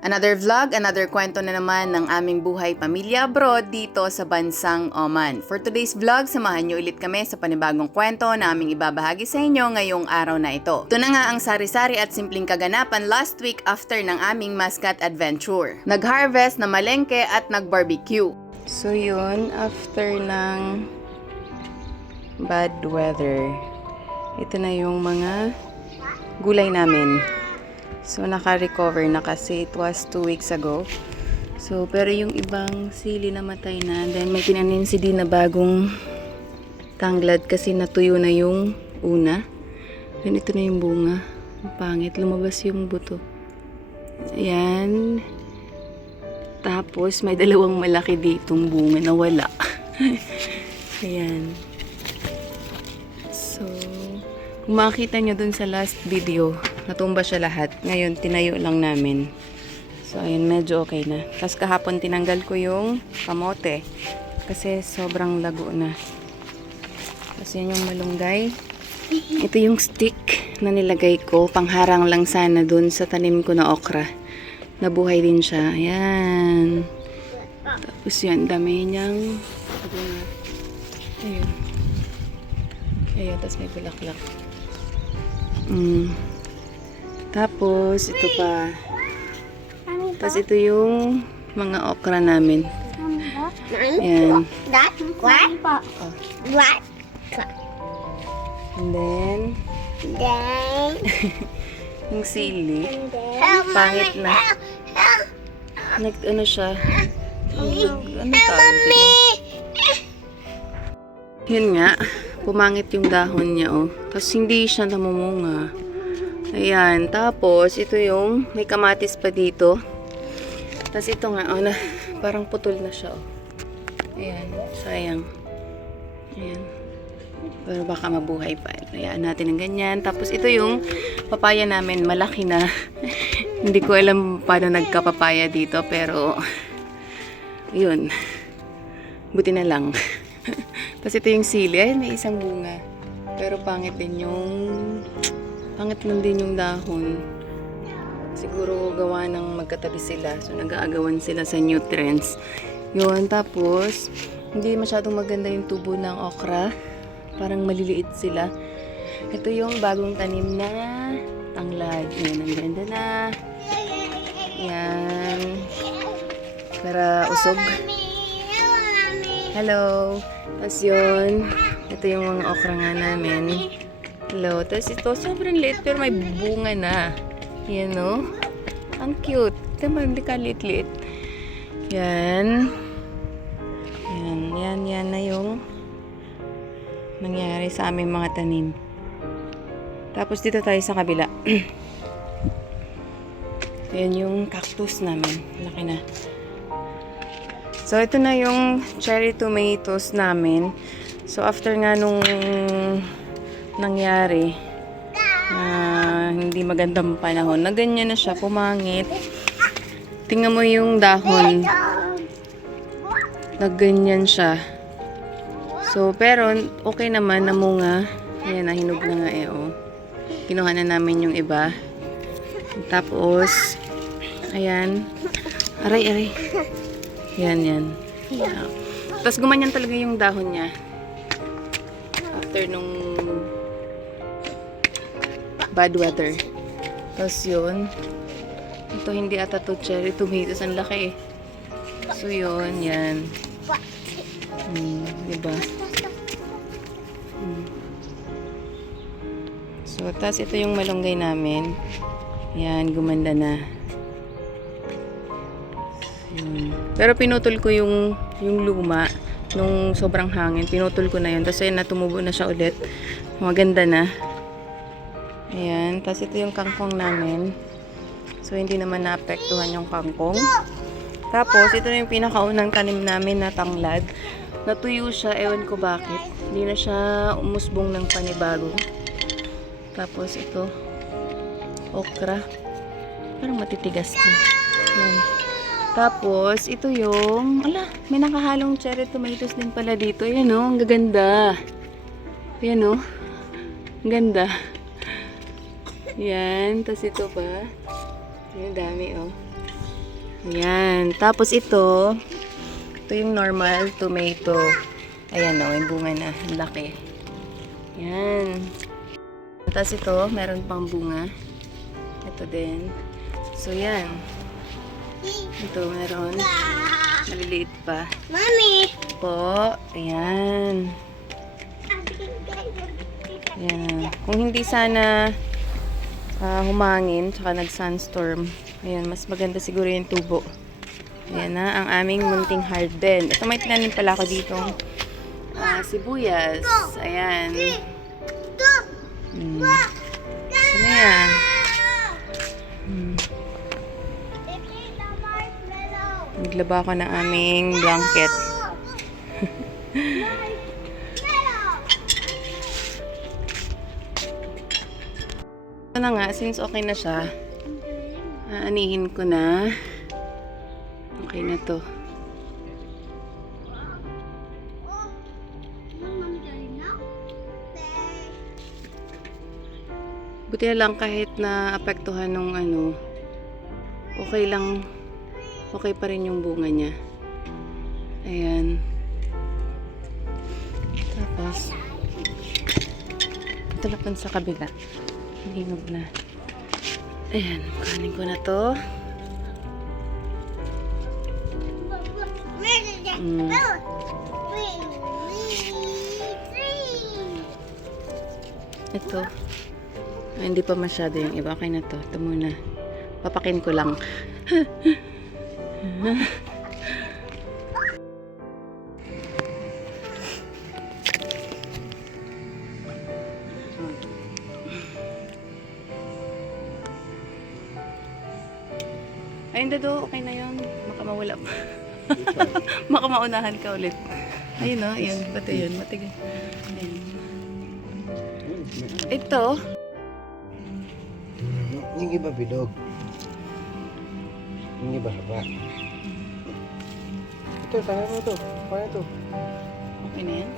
Another vlog, another kwento na naman ng aming buhay pamilya abroad dito sa bansang Oman. For today's vlog, samahan niyo ulit kami sa panibagong kwento na aming ibabahagi sa inyo ngayong araw na ito. Ito na nga ang sari-sari at simpleng kaganapan last week after ng aming Muscat adventure. Nag-harvest na malengke at nag-barbecue. So yun, after ng bad weather, ito na yung mga gulay namin. So, naka-recover na kasi it was 2 weeks ago. So, pero yung ibang sili namatay na. Then, may tinanim si Di na bagong tanglad kasi natuyo na yung una. Then, ito na yung bunga. Ang pangit. Lumabas yung buto. Ayan. Tapos, may dalawang malaki ditong bunga na wala. Ayan. So, kung makikita nyo dun sa last video, natumba siya lahat. Ngayon, tinayo lang namin. So, ayun, medyo okay na. Tapos kahapon, tinanggal ko yung kamote. Kasi sobrang lago na. Tapos yan yung malunggay. Ito yung stick na nilagay ko. Pangharang lang sana dun sa tanim ko na okra. Nabuhay din siya. Ayan. Tapos yan, dami niyang ayun. Ayun, tapos may bulaklak. Tapos, ito pa. Tapos, ito yung mga okra namin. Ayan. What? And then, yung sili. Pangit na. Ano siya? Ano tawag dyan? Yun nga. Pumangit yung dahon niya, oh. Tapos, hindi siya namumunga. Ayan. Tapos, ito yung may kamatis pa dito. Tapos, ito nga, oh, na, parang putol na siya, oh. Ayan. Sayang. Ayan. Pero baka mabuhay pa. Hayaan natin ng ganyan. Tapos, ito yung papaya namin. Malaki na. Hindi ko alam paano nagkapapaya dito. Pero, yun. Buti na lang. Tapos, ito yung sili. Ay, may isang bunga. Pero, pangit din yung dahon. Siguro gawa ng magkatabi sila. So, nag-aagawan sila sa nutrients. Yun, tapos, hindi masyadong maganda yung tubo ng okra. Parang maliliit sila. Ito yung bagong tanim na tanglad. Yan, ang ganda na. Yan. Para usog. Hello. Tapos yun. Ito yung mga okra nga namin. Hello. Tapos ito, sobrang liit pero may bunga na. Yan, no? Ang cute. Diba, hindi ka liit-liit. Yan. Yan na yung nangyari sa aming mga tanim. Tapos dito tayo sa kabila. Yan yung cactus namin. Laki na. So, ito na yung cherry tomatoes namin. So, after nga nung nangyari, hindi magandang panahon, na ganyan na siya, pumangit. Tingnan mo yung dahon. Nagganyan siya. So, pero, okay naman, namunga. Ayan, nahinog na nga eh, oh. Kinuha na namin yung iba. Tapos, ayan. Aray. Yan. Tapos, gumanyan talaga yung dahon niya. After nung bad weather. Tapos yun. Ito hindi ata to cherry tomatoes. Ang laki eh. So yun. Yan. Diba? So, tapos ito yung malunggay namin. Yan. Gumanda na. Yun. Pero pinutol ko yung luma. Nung sobrang hangin. Pinutol ko na yun. Tapos ayun na, tumubo na siya ulit. Maganda na. Ayan. Tapos ito yung kangkong namin. So, hindi naman naapektuhan yung kangkong. Tapos, ito na yung pinakaunang tanim namin na tanglad. Natuyo siya. Ewan ko bakit. Hindi na siya umusbong ng panibago. Tapos, ito. Okra. Parang matitigas na. Ayan. Tapos, ito yung... may nakahalong cherry tomatoes din pala dito. Ayan o. Ang gaganda. Ayan o. Ang ganda. Yan. Tapos ito pa. Yung dami, oh. Ayan. Tapos ito yung normal tomato. Ayan o, may bunga na. Ang laki. Ayan. Tapos ito, meron pang bunga. Ito din. So, yan. Ito, meron. Maliliit pa. Mami! Po. Ayan. Ayan. Kung hindi sana humangin, tsaka nag-sunstorm, ayan, mas maganda siguro yung tubo. Ayan na, ang aming munting harden. Ito, may tinanim pala ako dito. Sibuyas. Ayan. Ito na yan. Naglaba ako ng aming blanket. Ito na nga, since okay na siya, aanihin ko na. Okay na to. Buti na lang kahit na apektuhan nung okay lang, okay pa rin yung bunga niya. Ayan. Tapos, ito na pa sa kabila. Hinog na. Ayan, kanin ko na to. Ito. Hindi pa masyado yung iba. Okay na to. Ito muna. Papakin ko lang. Ayun, Dado. Okay na yun. Baka mawala pa. Baka maunahan ka ulit. Ayun o. Ayun. Ba't yun? Matigil. Ayun. Ito. Yung iba bilog. Yung iba haba. Ito, tangan mo ito. Kaya ito. Okay na yan?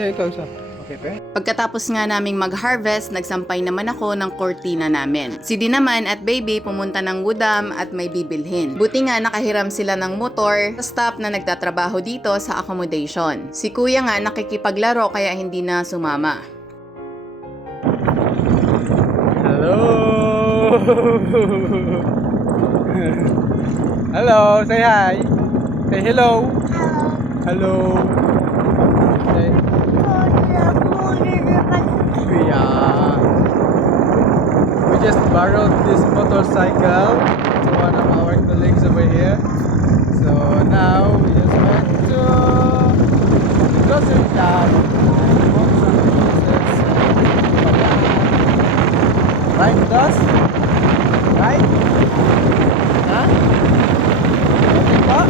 Ay, ikaw isa. Okay pa? Pagkatapos nga naming mag-harvest, nagsampay naman ako ng kortina namin. Si Di naman at Baby pumunta ng Woodam at may bibilhin. Buti nga nakahiram sila ng motor sa staff na nagtatrabaho dito sa accommodation. Si Kuya nga nakikipaglaro kaya hindi na sumama. Hello! Hello! Say hi! Say hello! Hello! Say, yeah. We just borrowed this motorcycle to one of our colleagues over here. So now we just went to the grocery shop and bought some juices. Right, Dos? Right? Huh? Okay po?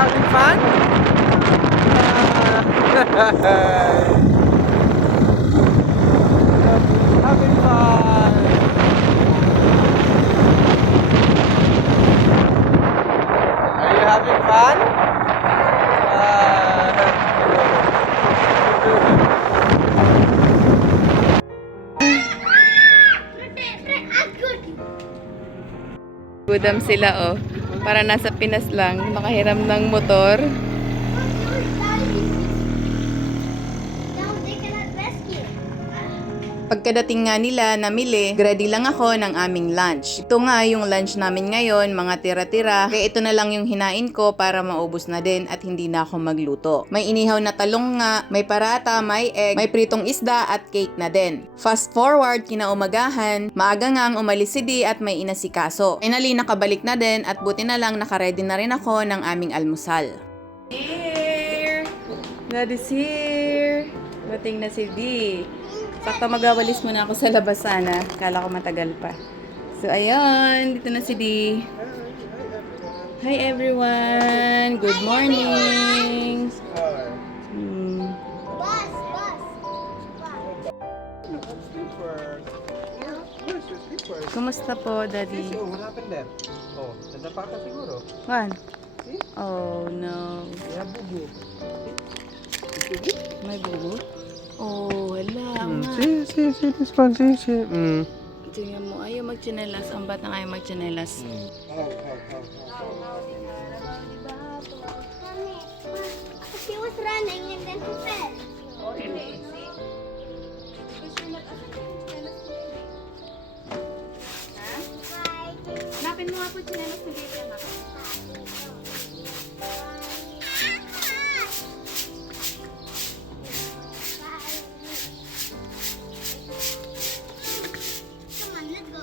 Having fun. Are you having fun? Woodam sila oh. Para nasa Pinas lang, nakahiram ng motor. Pagkadating nga nila namili, ready lang ako ng aming lunch. Ito nga yung lunch namin ngayon, mga tira-tira. Kaya ito na lang yung hinain ko para maubos na din at hindi na ako magluto. May inihaw na talong nga, may parata, may egg, may pritong isda at cake na din. Fast forward, kinaumagahan, maaga nga ang umalis si Di at may inasikaso. Finally, nakabalik na din at buti na lang nakaredy na rin ako ng aming almusal. Here! Daddy's here. Bating na si D. Sakto magawalis muna ako sa labas sana. Kala ko matagal pa. So, ayun. Dito na si D. Hi everyone! Good morning! Hmm. Bus. Slippers. Where's your slippers? Kumusta po, Daddy? Oh, what happened there? Oh, nadapa ka siguro. Juan? See? Oh, no. Yeah, bubu. May bubo? Oh, wala nga. See this one, see. Tingnan mo, ayaw magtsinelas. Ang batang ayaw magtsinelas. She was running and then she fell. Hanapin mo nga po tsinelas na baby anak. Come on, let's go.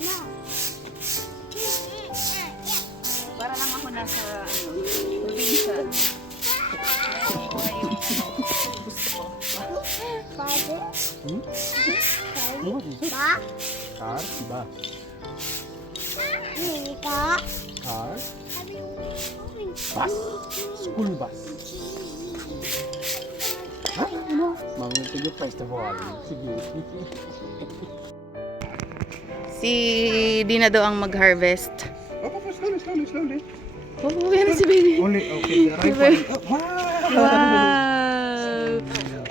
No. Para lang ako nasa, probinsya. Gusto ko. Father? What is it? Ba? Car? Ba? Mika? Car? Sabi mo, Bus? School bus? Ha? Ano? Mami, sige, first of all. Sige. Si Dina daw ang mag-harvest. Oh, slowly. Oh, yan na si baby. Only, okay, the right one. Oh, wow! Wow!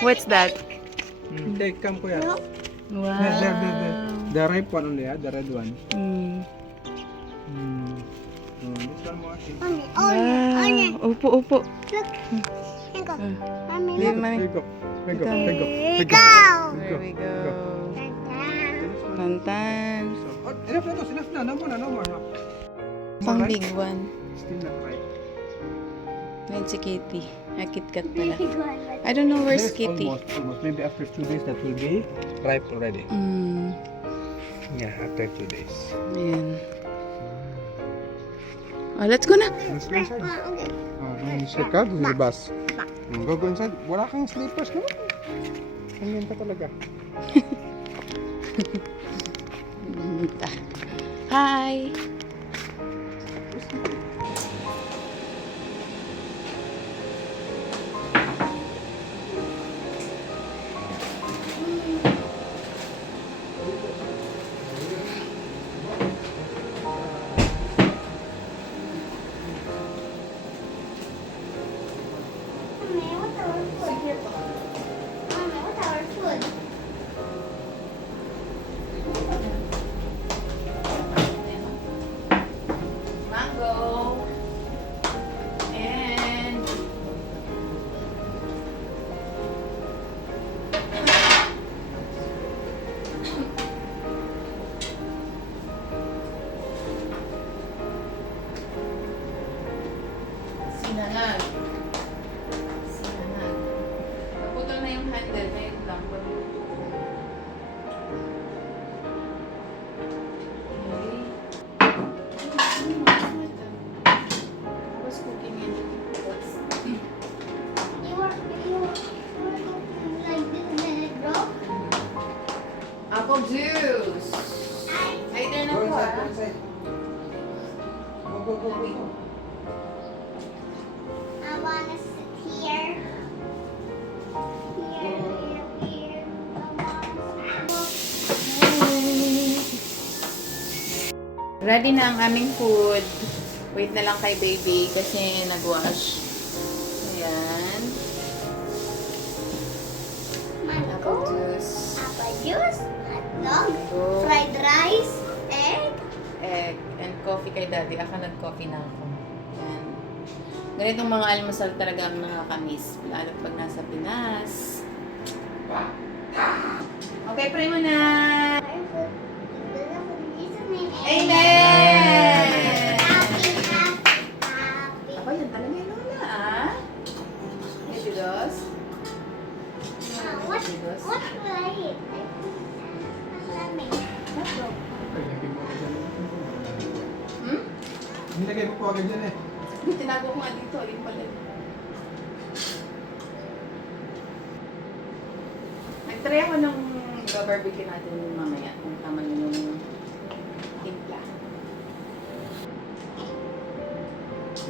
What's that? Take, come kuya. Wow. There. The ripe one only, the red one. Mm. Oh, this one more. Mami, Wow. Upo. Look. Here go. Mami, Baby, look. mami. Here you go. Here go. There we go. Tantan. Oh, enough na. No more. Pang big one. Still not ripe. Ngayon si Kitty. KitKat pala. I don't know where's This Kitty. Almost. Maybe after 2 days that will be ripe already. Mm. Yeah, after 2 days. Ayan. Oh, let's go na. Let's go inside. Okay. Check out the bus. Go inside. Wala kang slippers no? Ang ganda talaga. Hi. Mami, what's our food? Mami, what's our food? Mango. And sinanag. Naputol na yung handle. Ngayon lang. I was cooking it. You were cooking like this minute, bro? Apple juice. Ay, turn na po ah. Go. I wanna sit here. Here. I wanna Ready na ang aming food. Wait na lang kay baby kasi nag-wash. Ayan. Apple mango, juice. apple juice, hot dog, Mango. fried rice, egg. Egg. And coffee kay daddy. Ako nag-coffee na ako. Ayan. Ganitong mga almusal talaga ang nakakamiss. Lalo pag nasa Pinas. Okay, pray mo na. Amen. Amen! Happy. Ako, yan talaga yung lola, ah. Nilagay mo po agad dyan eh. Tinago ko nga dito. Ayun pala. Nag-try ako ng barbecue natin mamaya. Kung tama yung timpla.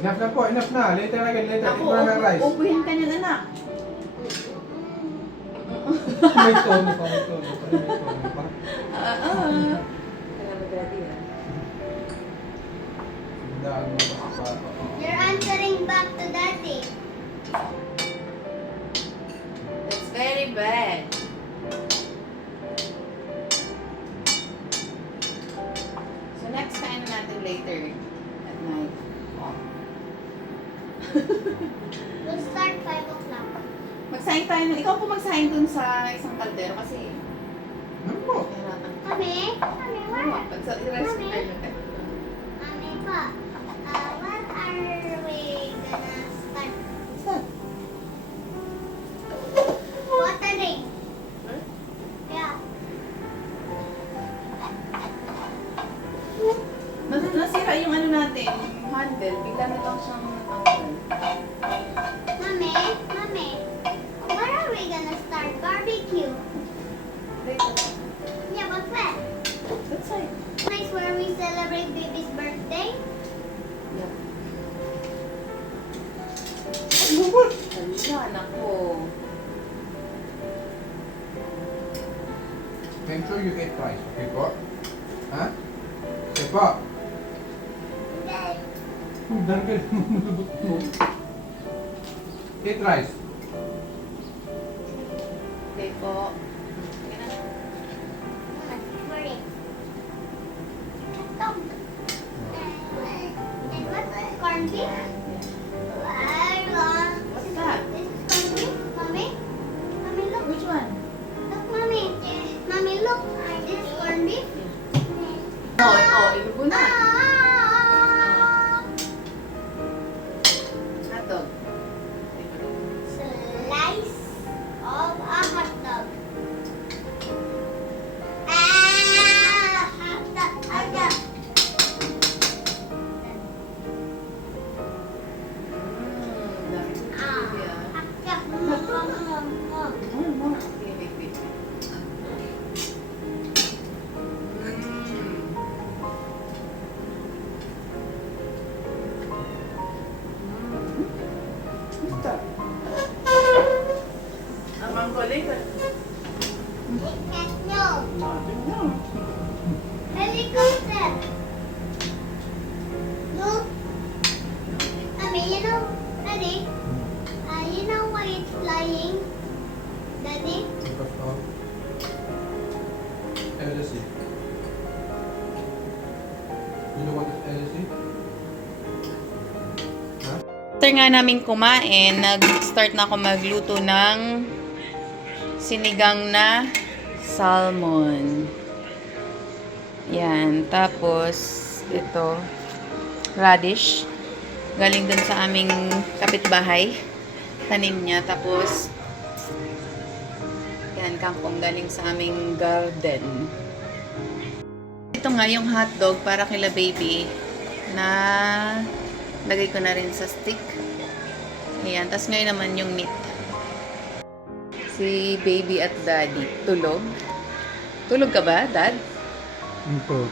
Enough na po, enough na. Later again, later. Ako, Ito na ng rice. upuhin ka niyan, anak. May tono pa, may tono pa. May tono pa. Kaya daddy ah. Daan mo pa sa pato. You're answering back to daddy. That's very bad. So next time natin later at night. We'll start 5 o'clock. Magsahin tayo. Ikaw po magsahin dun sa isang kaldero kasi Ano po? nahiratan. Kami? Kami, Ano? what? Pag sa i-rice Mami? cooker lang. Mami pa. What are we gonna start? What's that? Watering. Yeah. Nasira yung ano natin, yung handle. Bigla na lang siyang natanggal. Mami? Mami? What are we gonna start? Barbecue. Later. Yeah, but when? That's right. Nice where we celebrate baby's birthday. Yeah. Lubot! Halika, anak ko. Make sure you eat rice, okay po? Ha? Okay po. Ang dami mo lubot mo. Eat rice. Okay po. Sige na. Where is? Stop. And what's corned beef? I want. What's that? This is corned beef, mommy. Mommy, look. Which one? Look, mommy. Mommy, look. This is corned beef. Ilubo na. Ah! Hotdog. Slice of a hot dog. Hot dog. Hot dog. Dami ko chili, ah. Hot dog. Mom. Okay, wait. What's that? Ang mangkolay ka. No. Nothing na. Helicopter. Look. Mommy, you know, Daddy, you know why it's flying? Daddy? Because of LSE. You know what is LSE? Ha? After nga namin kumain, nag-start na ako magluto ng sinigang na salmon. Yan. Tapos, ito, radish. Galing dun sa aming kapitbahay. Tanim niya. Tapos, yan, kangkong galing sa aming garden. Ito nga yung hotdog para kila baby na lagay ko na rin sa stick. Ayan. Tapos ngayon naman yung meat. Si baby at daddy. Tulog. Tulog ka ba, dad? Ito.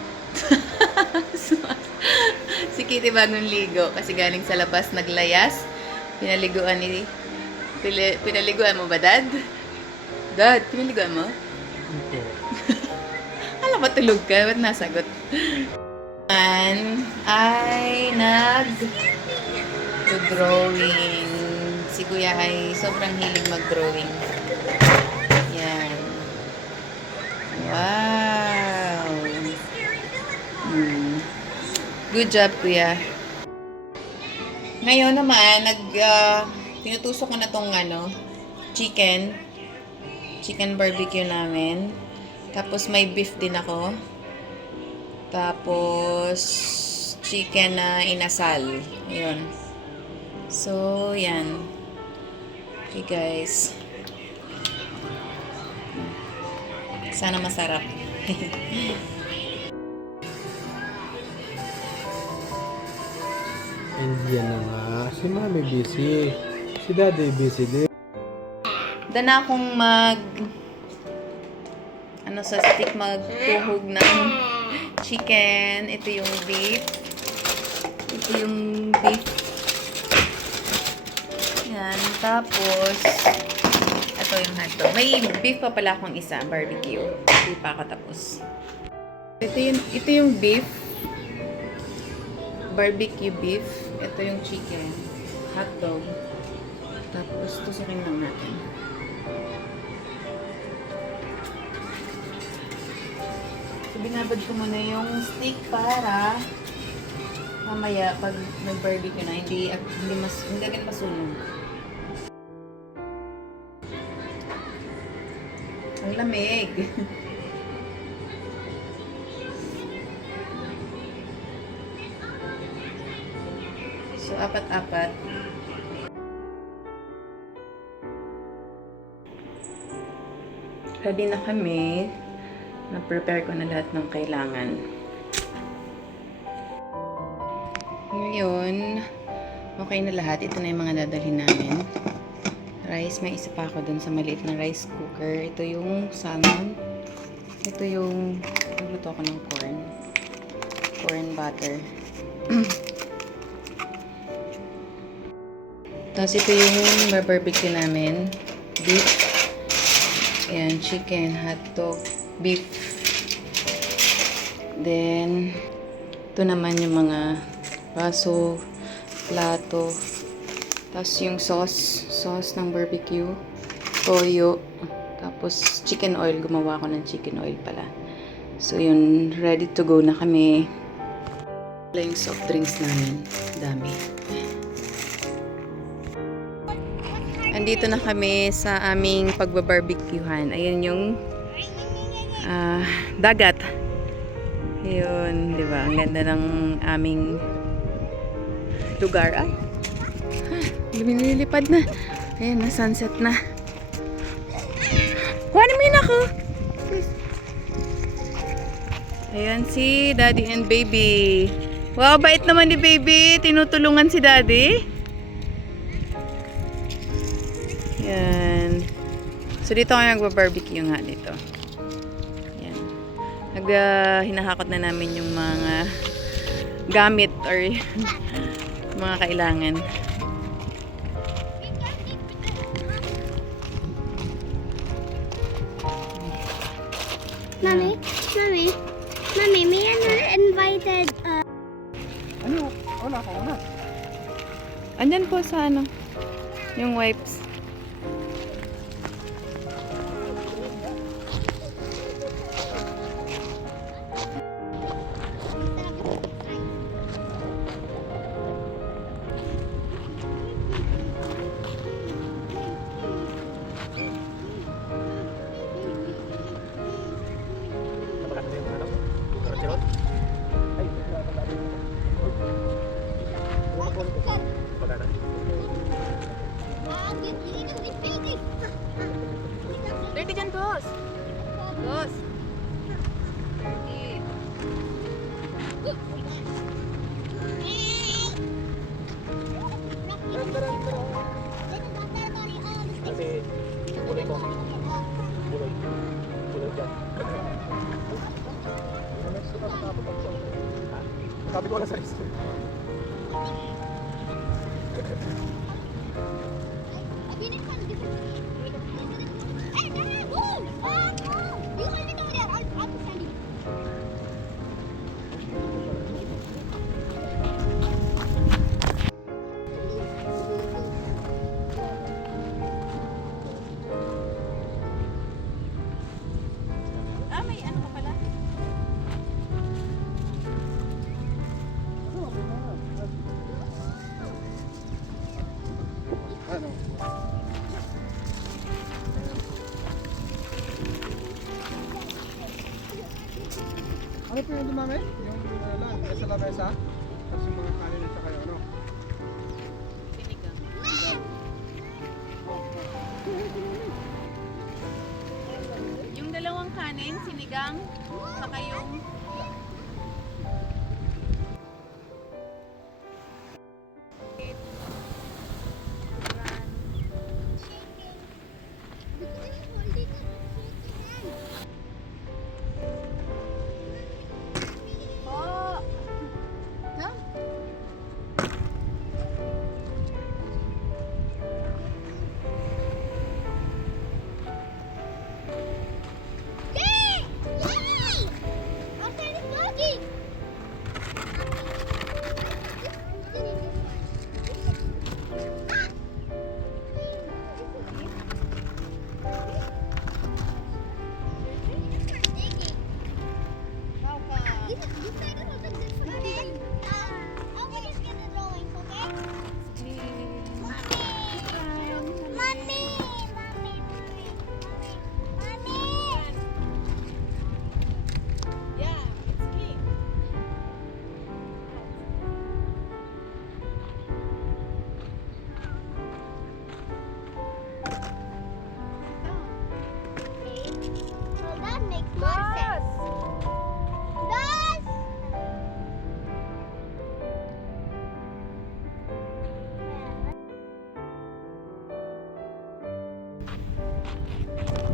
Si Kitty bagong ligo kasi galing sa labas naglayas. Pinaliguan Pinaliguan mo ba, dad? Dad, pinaliguan mo? Ito. Alam ba tulog ka? Ba't nasagot? Ay nag-drawing. Si Kuya ay sobrang hilig mag-drawing. Yan. Wow. Good job, Kuya. Ngayon naman, tinutusok ko na tong chicken barbecue namin. Tapos may beef din ako. Tapos chicken na inasal. Ayun. So, yan. Okay, guys. Sana masarap. Indian na nga. Si Mami busy. Si Daddy busy din. Dana akong sa stick magtuhog ng chicken. Ito yung beef. Ito yung beef. Yan. Tapos, ito yung hotdog. May beef pa pala akong isa, barbecue. Hindi pa ako tapos. Ito yung beef. Barbecue beef. Ito yung chicken. Hotdog. Tapos, tusukin lang natin. So, binabad ko muna yung stick para mamaya pag nag-barbecue na, hindi agad masunog. Ang lamig. So, apat-apat. Ready na kami. Na-prepare ko na lahat ng kailangan. Ngayon, okay na lahat. Ito na yung mga dadalhin namin. Rice, may isa pa ako dun sa maliit na rice cooker. Ito yung salmon. Ito yung nagluto ako ng corn. Corn butter. Tapos ito yung barbecue namin. Beef. Ayan, chicken, hotdog, beef. Then, ito naman yung mga baso, plato. Tapos yung sauce ng barbecue, toyo. Tapos chicken oil, gumawa ako ng chicken oil pala. So yun, ready to go na kami. Wala yung soft drinks namin, dami. Andito na kami sa aming pagbabarbecuehan. Ayan yung dagat. Ayun, di ba? Ang ganda ng aming lugar. Ay, lumilipad na. Ayan na, sunset na. Kuhanin mo yun ako. Ayan si Daddy and Baby. Wow, bait naman ni Baby. Tinutulungan si Daddy. Ayan. So, dito kami magba-barbecue nga dito. Ayan. Hinahakot na namin yung mga gamit or mga kailangan. Mommy, may invited, Ano? Wala ka na. Andyan po sa yung wipes. Ready dyan, boss. Boss. Ready. Sabi ko wala sa list. May ano ka pala? Ano? Ano po yung dumami? Yung lang, sa lamesa? Tapos yung mga kanin at saka yung ano? Sinigang. Yung dalawang kanin, sinigang, saka yung makes more sense. Dos!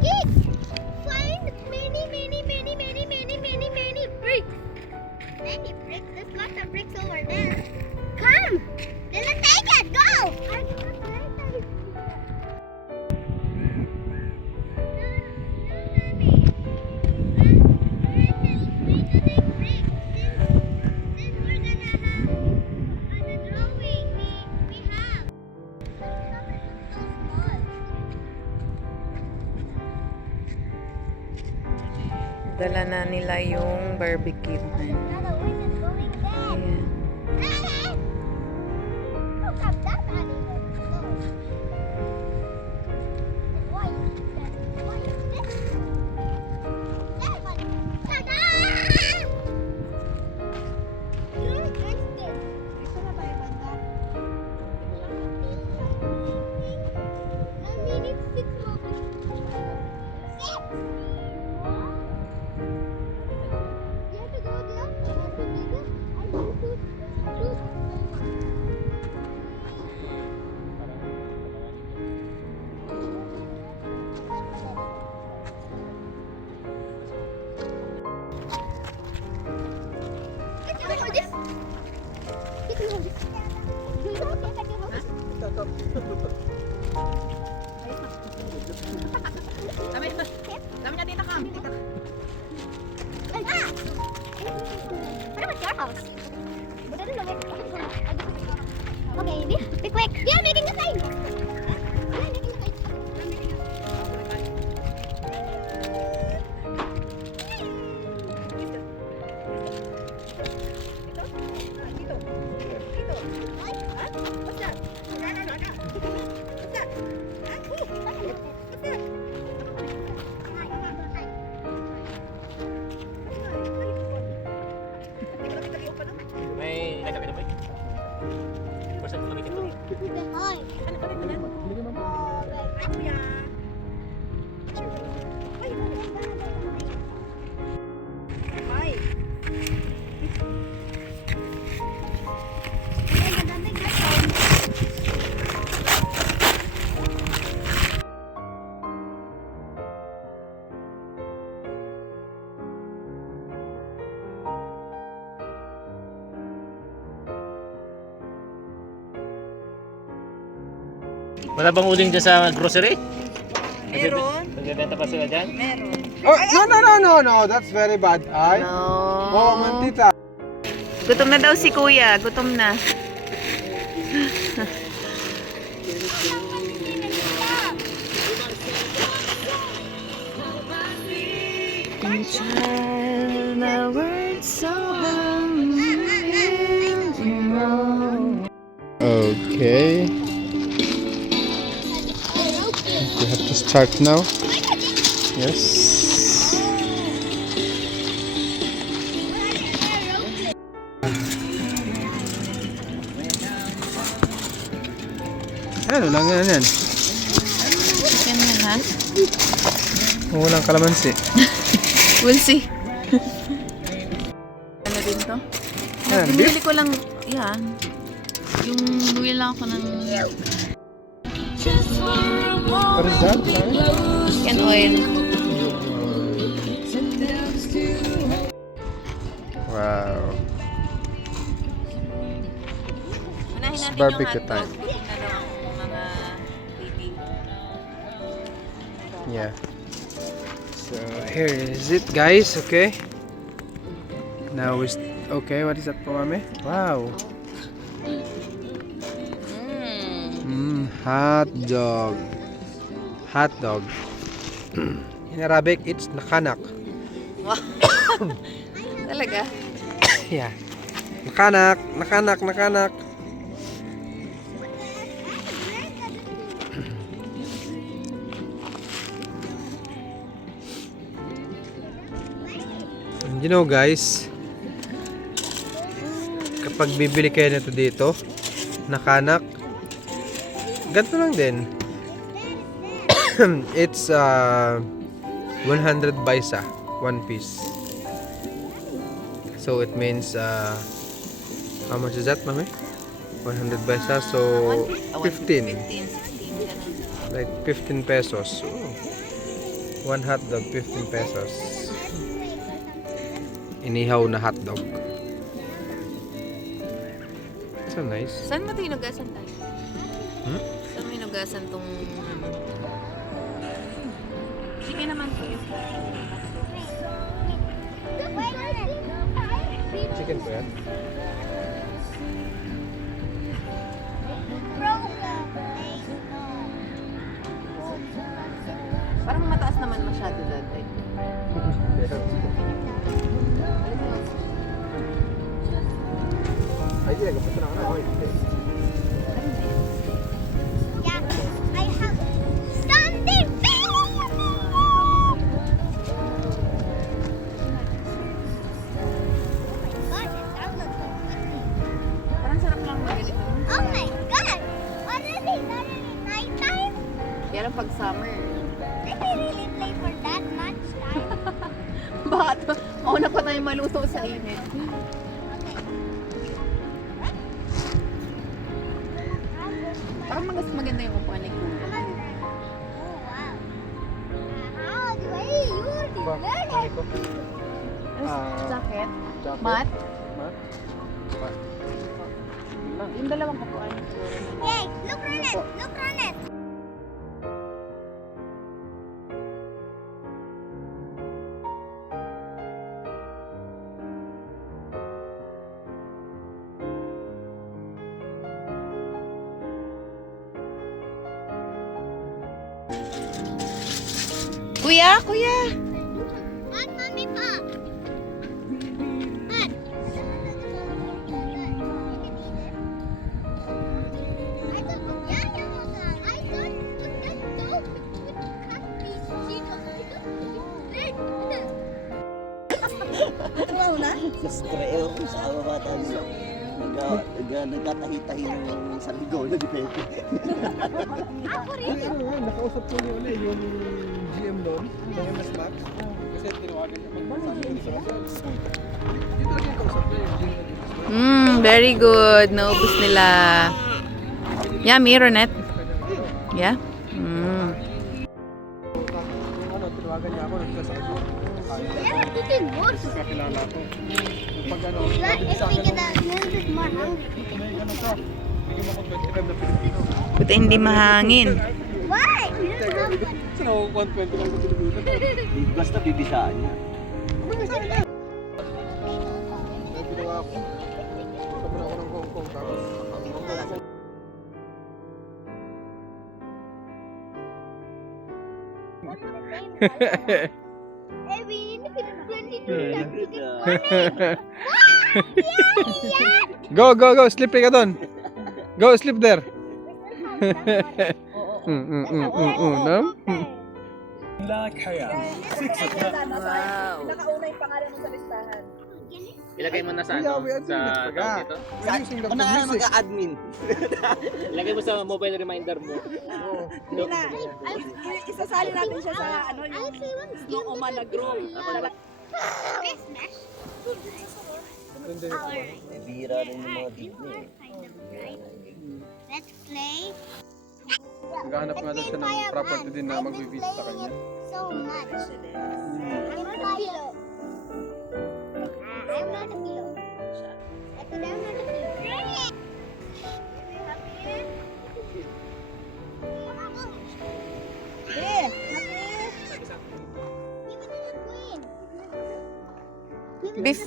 Kids! Find many bricks! Many bricks? There's lots of bricks over there. Come! Then let's take it! Go! I do not like that. Dala na nila yung barbecue. Ayan. Dami natin na kami. What about your house? Okay, be quick. Yeah, making the sign. Yeah, making the sign. What's that? May ilagay na ba? Person ko ito. Hi. Ano ba ito yan? Kuya. Hi. Wala bang uling dyan sa grocery? Meron. Nagbebenta pa sila dyan? Meron. Oh, no. That's very bad. Ay. Oh, No. mantita. Gutom na daw si kuya. Gutom na. Okay. We have to start now. Yes. Ano lang yan? Chicken yan, ha? Walang kalamansi. We'll see. Ano din to? Ayan, Binili ko lang, yan. Yung bumili lang ako ng What is that? Sorry? chicken oil. Wow. Unahin natin barbecue yung time. hotdog. Ano ang mga baby. Yeah. So here is it, guys. Okay. Now we okay. What is that, Mami? Wow. Hot dog. Hot dog. In Arabic, it's nakanak. Talaga? Yeah. Nakanak. And you know, guys, kapag bibili kayo nito dito, nakanak, ganito lang din. It's 100 paisa. 1 piece. So it means how much is that, mami? 100 pesos. So 15. 15, 16, ganun. Like 15 pesos. Oh. 1 hot dog, 15 pesos. Inihaw na hot dog. So nice. Saan mo ito inugasan tayo? Hmm? Saan mo inugasan tong ano? Sige naman po yun. Chicken po yan? Parang mataas naman masyado dati. Ay, di. Kapunta na ako. Yeah, I have something big. Parang sarap lang maganito. Oh my god! Already nighttime? Kaya lang pag summer. Did we really play for that much time? Bakit? Mauna pa tayo maluto sa init. Parang maganda yung upuan ni Kuya. Oh wow. How do I use it? Jacket? Jacket. Mat? Mat? Mat. Yung dalawang upuan. Yay! Look on it! Look on it! Kuya! Kuya! What, mommy, pa? What? I don't. Yeah, yeah, I don't. Nastreo ko sa bata mo. Nagkatahi-tahi ng sa ligaw na dipete. Ako Ay, rin. ano nga, nakausap ko niyo ulit yung GM doon, ng MS Max. Kasi tinawagan niya magsasabi ko sa kasi. Dito lang yung kausap niya yung GM ng Very good. Naubos nila. Yummy, Ronette. Yeah? Mm. Ano, tinawagan niya ako, nagsasabi ko. Yeah, eating more. Kakilala ko. Yung pag ano, If we get a little bit more hungry. ano ka, bigyan mo ako 25 na Pilipino. Buti hindi mahangin. Why? We don't have one. Sino, 120 lang sa Pilipino. Basta bibisaan niya. Kaya ginawa ko. Sabi na ako ng Hong Kong, tapos Hong Kong. Hey, we need to get 22. Go, go, go! Sleep ka doon! Go, sleep there! No? Wow. Ilagay mo na sa ano? Sa tawag dito? Ako na nga mag-admin. Ilagay mo sa mobile reminder mo. Isasali natin siya sa ano yung Snow Oma na group. Christmas. Bira rin yung mga Disney. Let's play. Naghahanap nga daw siya ng property din na mag-visit sa kanya. So much. I'm not a pillow. I'm not a pillow. I said I'm not a pillow. Beef.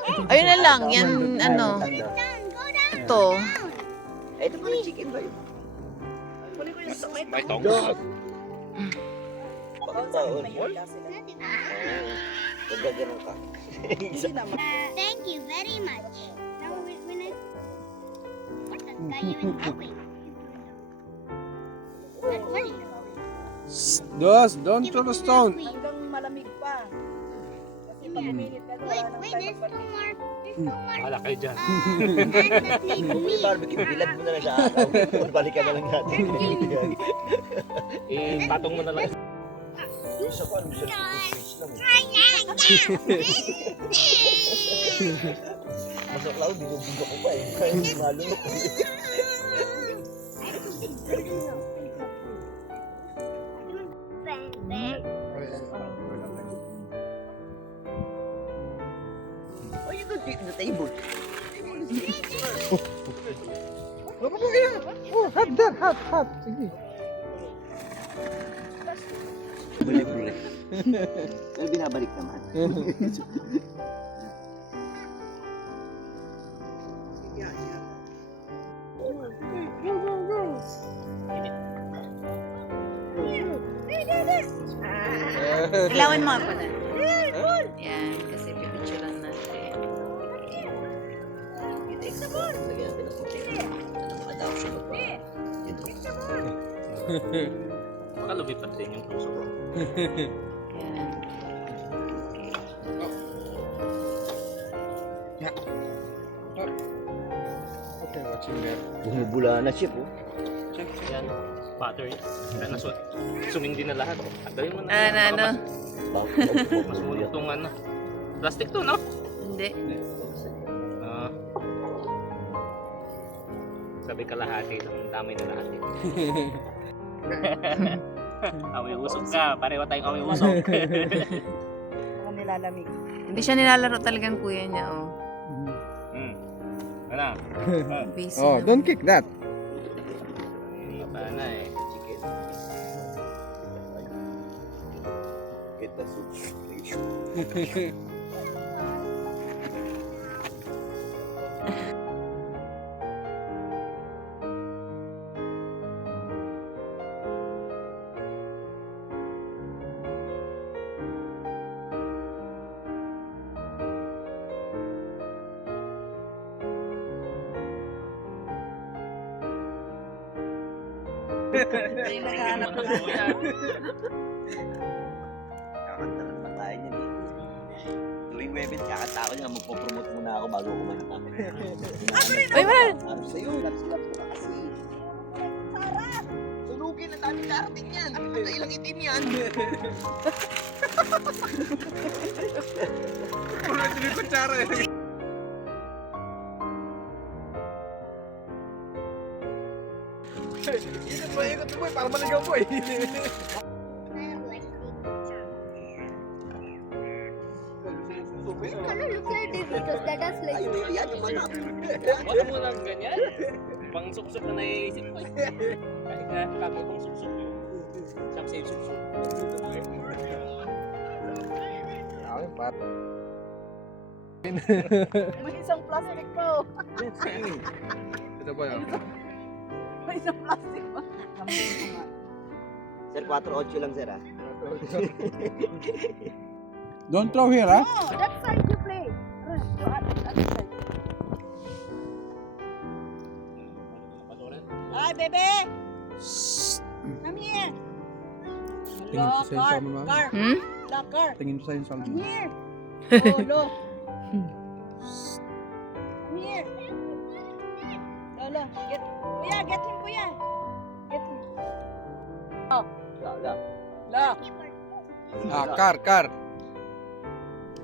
Oh, Ayun na lang. Yan, ano. go down. Ito. Ito pala chicken ba yun? May tongs. Bakit ba? Gaganon ka. Thank you very much. Now when I what's that guy even doing? That's funny. Dos, don't throw the stone! Hanggang malamig pa. Kasi pag uminit ka Wait, wala nang wait, time there's two magpapinit. more. There's two more. Bahala kayo dyan. Ants that need Kung may meat. barbecue, bilad mo na lang sa araw. Balikan na lang natin. Ipatong mo na lang. You Isa pa, ano siya? Fish lang. Masok lang, binubuga ko pa eh. Kaya hindi malunok. Oh, you don't eat the table. Hot. Sige. Balik. Pero binabalik naman. Ilawan mo ako na. Yan, kasi pipicturean natin. Lagyan natin ng puti. Adoption of Baka lumipat din yung puso ko. Yan. Okay, watching that. Bumubula na siya po. Yan. Battery. Kaya suming din na lahat. At gawin mo na. Ano? Mas muna itong ano. Plastic to, no? Hindi. Sabi kalahati. Ang dami na lahat. Amoy usok ka. Pareho tayong amoy usok. Mga nilalamig. Hindi siya nilalaro talagang kuya niya, oh. Ano? Busy Oh, na. don't kick that. Hindi pa na eh. Chicken. Get the soup. Ay, naghahanap na. Kakanta na naman tayo niyan eh. Tuwing Webet, kakanta ko niya. Magpo-promote muna ako bago kumanta. Uy, wala! Ano sa'yo? Laps ka kasi. Sunugin, ang dami karating yan. At ilang itim yan. Puro ito yung kutsara eh. Ikot mo eh, para maligaw mo eh. It's gonna look like this because that is like Ayun, yan yung manap. Huwag mo lang ganyan. Pang suksok na naiisip ko. Kahit na kami pang suksok yun. Siyang save suksok. May isang plastic pa. Ito ba yun? May isang plastic pa. Sir, 4-8 lang sir ah. Don't throw here, ha? Oh, that side you play. That side. Hi, baby. Come here. Tingin ko sa Car. inyo, ma'am. Car. Hmm? Car. Tingin ko sa'yo sa Come here. Oh, look. Come here. Lolo, get. Kuya, get him, kuya. Get him. Oh, Lala. look. car.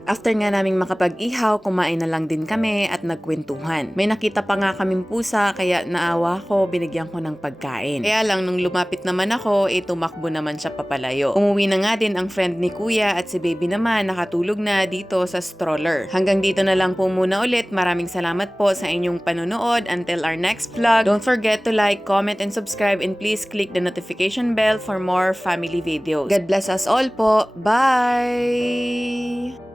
After nga naming makapag-ihaw, kumain na lang din kami at nagkwentuhan. May nakita pa nga kaming pusa kaya naawa ko, binigyan ko ng pagkain. Kaya lang nung lumapit naman ako, tumakbo naman siya papalayo. Umuwi na nga din ang friend ni kuya at si baby naman nakatulog na dito sa stroller. Hanggang dito na lang po muna ulit. Maraming salamat po sa inyong panonood. Until our next vlog, don't forget to like, comment, and subscribe, and please click the notification bell for more family videos. God bless us all po. Bye!